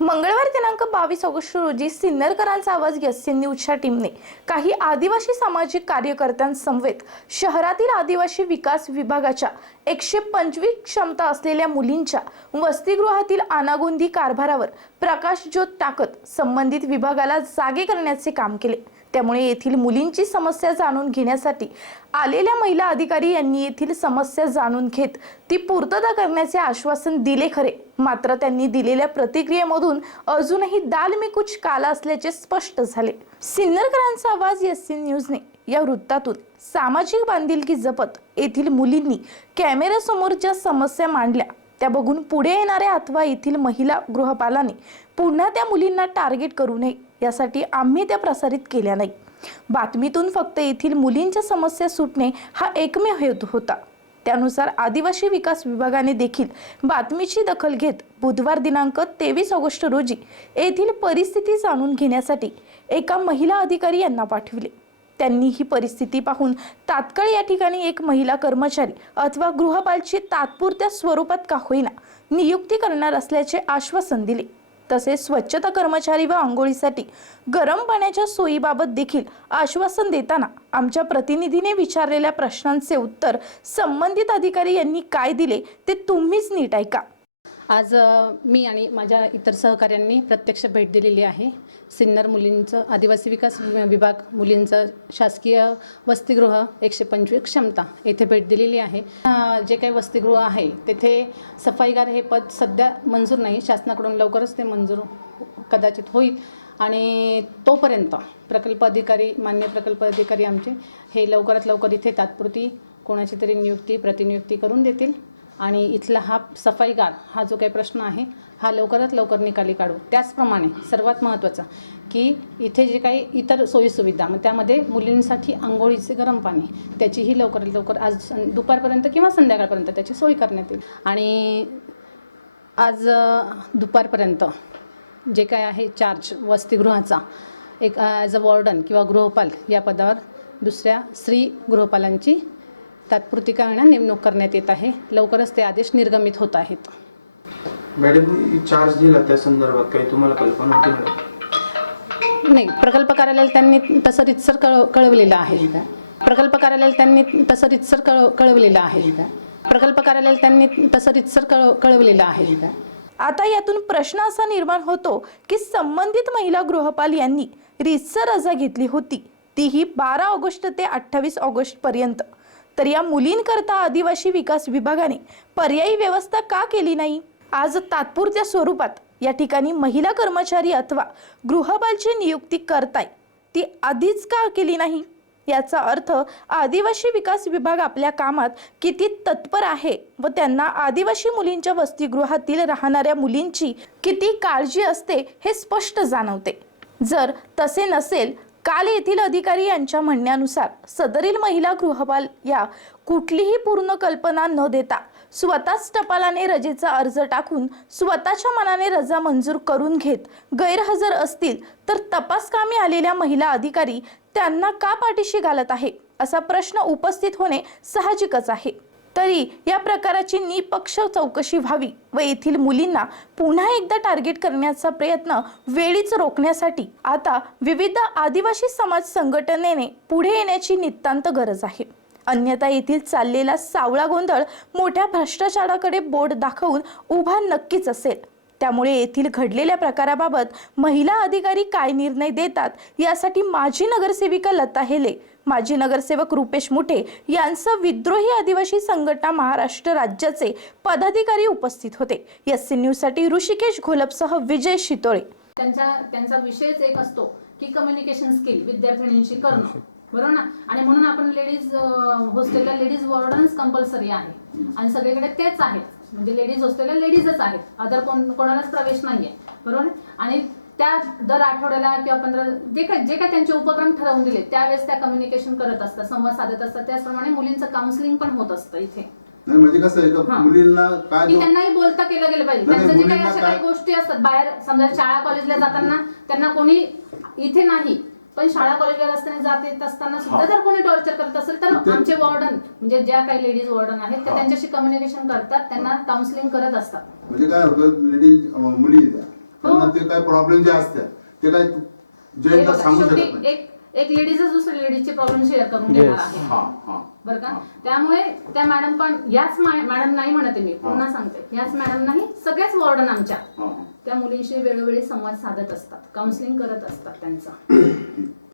मंगळवार दिनांक बावीस ऑगस्ट रोजी सिन्नरकरांचा आवाज यस्सी न्यूजच्या टीमने काही आदिवासी सामाजिक कार्यकर्त्यांसमवेत शहरातील आदिवासी विकास विभागाच्या एकशे पंचवीस क्षमता असलेल्या मुलींच्या वसतिगृहातील अनागोंदी कारभारावर प्रकाशज्योत टाकत संबंधित विभागाला जागे करण्याचे काम केले. त्यामुळे येथील मुलींची समस्या जाणून घेण्यासाठी आलेल्या महिला अधिकारी यांनी येथील समस्या जाणून घेत ती पूर्तता करण्याचे आश्वासन दिले खरे. मात्र त्यांनी दिलेल्या प्रतिक्रियेमधून अजूनही दाल मी कुछ काला असल्याचे स्पष्ट झाले. सिन्नरकरांचा आवाज एस न्यूजने या वृत्तातून. सामाजिक बांधिलकी जपत येथील मुलींनी कॅमेऱ्यासमोर ज्या समस्या मांडल्या. त्या बघून पुढे येणाऱ्या अथवा येथील महिला गृहपालाने पुन्हा त्या मुलींना टार्गेट करू नये. यासाठी आम्ही त्या प्रसारित केल्या नाही. बातमीतून फक्त येथील मुलींच्या समस्या सुटणे हा एकमेव हेतू होता. त्यानुसार आदिवासी विकास विभागाने देखील बातमीची दखल घेत बुधवार दिनांक तेवीस ऑगस्ट रोजी येथील परिस्थिती जाणून घेण्यासाठी एका महिला अधिकारी यांना पाठविले. त्यांनी ही परिस्थिती पाहून तात्काळ या ठिकाणी एक महिला कर्मचारी अथवा गृहपालची तात्पुरत्या स्वरूपात का होईना नियुक्ती करणार असल्याचे आश्वासन दिले. तसेच स्वच्छता कर्मचारी व आंघोळीसाठी गरम पाण्याच्या सोयीबाबत देखील आश्वासन देताना आमच्या प्रतिनिधीने विचारलेल्या प्रश्नांचे उत्तर संबंधित अधिकारी यांनी काय दिले ते तुम्हीच नीट ऐका. आज मी आणि माझ्या इतर सहकाऱ्यांनी प्रत्यक्ष भेट दिलेली आहे. सिन्नर मुलींचं आदिवासी विकास विभाग मुलींचं शासकीय वसतिगृह एकशे पंचवीस क्षमता येथे भेट दिलेली आहे. जे काही वसतिगृह आहे तेथे सफाईगार हे पद सध्या मंजूर नाही. शासनाकडून लवकरच ते मंजूर कदाचित होईल. आणि तोपर्यंत प्रकल्प अधिकारी मान्य प्रकल्प अधिकारी आमचे हे लवकरात लवकर इथे तात्पुरती कोणाची तरी नियुक्ती प्रतिनियुक्ती करून देतील. आणि इथला हा सफाईगार हा जो काही प्रश्न आहे हा लवकरात लवकर निकाली काढू. त्याचप्रमाणे सर्वात महत्त्वाचं की इथे जे काही इतर सोयीसुविधा मग त्यामध्ये मुलींसाठी आंघोळीचे गरम पाणी त्याचीही लवकरात लवकर आज दुपारपर्यंत किंवा संध्याकाळपर्यंत त्याची सोय करण्यात येईल. आणि आज दुपारपर्यंत जे काय आहे चार्ज वसतिगृहाचा एक ॲज अ वॉर्डन किंवा गृहपाल या पदावर दुसऱ्या स्त्री गृहपालांची तात्पुरती काळानं नेमणूक करण्यात येत आहे. लवकरच ते आदेश निर्गमित होत आहेत. मॅडम चार्ज दिला त्या संदर्भात काही तुम्हाला कल्पना होती मॅडम? नाही प्रकल्प कार्यालयाला त्यांनी तसं रितसर कळव कळवलेलं आहे. प्रकल्प कार्यालयाला त्यांनी तसं रितसर कळव कळवलेलं आहे. प्रकल्प कार्यालयाला त्यांनी तसं रितसर कळव कळवलेलं आहे. आता यातून प्रश्न असा निर्माण होतो की संबंधित महिला गृहपाल यांनी रीतसर रजा घेतली होती. तीही बारा ऑगस्ट ते अठ्ठावीस ऑगस्ट पर्यंत. तर या मुलींकरता आदिवासी विकास विभागाने पर्यायी व्यवस्था का केली नाही? आज तात्पुरत्या स्वरूपात या ठिकाणी महिला कर्मचारी अथवा गृहपालची नियुक्ती करताय ती आधीच का केली नाही? याचा अर्थ आदिवासी विकास विभाग आपल्या कामात किती तत्पर आहे व त्यांना आदिवासी मुलींच्या वसतिगृहातील राहणाऱ्या मुलींची किती काळजी असते हे स्पष्ट जाणवते. जर तसे नसेल काल येथील अधिकारी यांच्या म्हणण्यानुसार सदरील महिला गृहपाल या कुठलीही पूर्ण कल्पना न देता स्वतःच टपालाने रजेचा अर्ज टाकून स्वतःच्या मनाने रजा मंजूर करून घेत गैरहजर असतील तर तपास कामी आलेल्या महिला अधिकारी त्यांना का पाठीशी घालत आहे? असा प्रश्न उपस्थित होणे साहजिकच आहे. तरी या प्रकाराची निपक्ष चौकशी व्हावी व येथील मुलींना पुन्हा एकदा टार्गेट करण्याचा प्रयत्न वेळीच रोखण्यासाठी आता विविध आदिवासी समाज संघटनेने पुढे येण्याची नितांत गरज आहे. अन्यथा येथील चाललेला सावळा गोंधळ मोठ्या भ्रष्टाचाराकडे बोट दाखवून उभा नक्कीच असेल. त्यामुळे येथील घडलेल्या प्रकाराबाबत महिला अधिकारी काय निर्णय देतात यासाठी माजी नगरसेविका लता हेले माजी नगरसेवक रुपेश मुठे यांसह विद्रोही आदिवासी संघटना महाराष्ट्र राज्याचे पदाधिकारी उपस्थित होते. एस सी न्यूजसाठी ऋषिकेश घोलपसह विजय शितोळे. त्यांचा त्यांचा विषयच एक असतो की कम्युनिकेशन स्किल विद्यार्थिनींशी करणं. बरोबर ना? आणि म्हणून आपण लेडीज हॉस्टेलला लेडीज वॉर्डन्स कंपल्सरी आहे. आणि सगळीकडे तेच आहेत. म्हणजे लेडीज हॉस्टेलला लेडीजच आहेत. अदर कोण कोणालाच प्रवेश नाहीये. बरोबर? ना? आणि त्या दर आठवड्याला किंवा पंधरा जे काय जे काय त्यांचे उपक्रम ठरवून दिले त्यावेळेस त्या कम्युनिकेशन करत असतात संवाद साधत असतात. त्याचप्रमाणे मुलींचं काउन्सिलिंग पण होत असतं इथे. नाही म्हणजे कसं आहे का. मुलींना काय की त्यांनाही बोलता केलं गेलं पाहिजे. नाही, त्यांचं जे काही अशा काही गोष्टी असतात बाहेर समजा शाळा कॉलेजला जाताना त्यांना कोणी इथे नाही. पण शाळा कॉलेजला रस्त्याने जात येत असताना सुद्धा जर कोणी टॉर्चर करत असेल तर ते- आमचे वॉर्डन म्हणजे ज्या काही लेडीज वॉर्डन आहेत त्या त्यांच्याशी कम्युनिकेशन करतात त्यांना काउन्सिलिंग करत असतात. म्हणजे काय होतं लेडीज मुली आहेत त्या. त्यांना ते काय प्रॉब्लेम जे असतात ते काय हे जयंत बघा, सांगू शेवटी शकत नाही. एक एक लेडीजच दुसऱ्या लेडीजचे प्रॉब्लेम शेअर करून घेणार आहे. हा हा. बरं का? त्यामुळे त्या मॅडम पण याच मॅडम नाही म्हणते मी पुन्हा हा. सांगते. याच मॅडम नाही सगळ्याच वॉर्डन आमच्या. हा, हा. त्या मुलींशी वेळोवेळी संवाद साधत असतात काउन्सिलिंग करत असतात त्यांचं.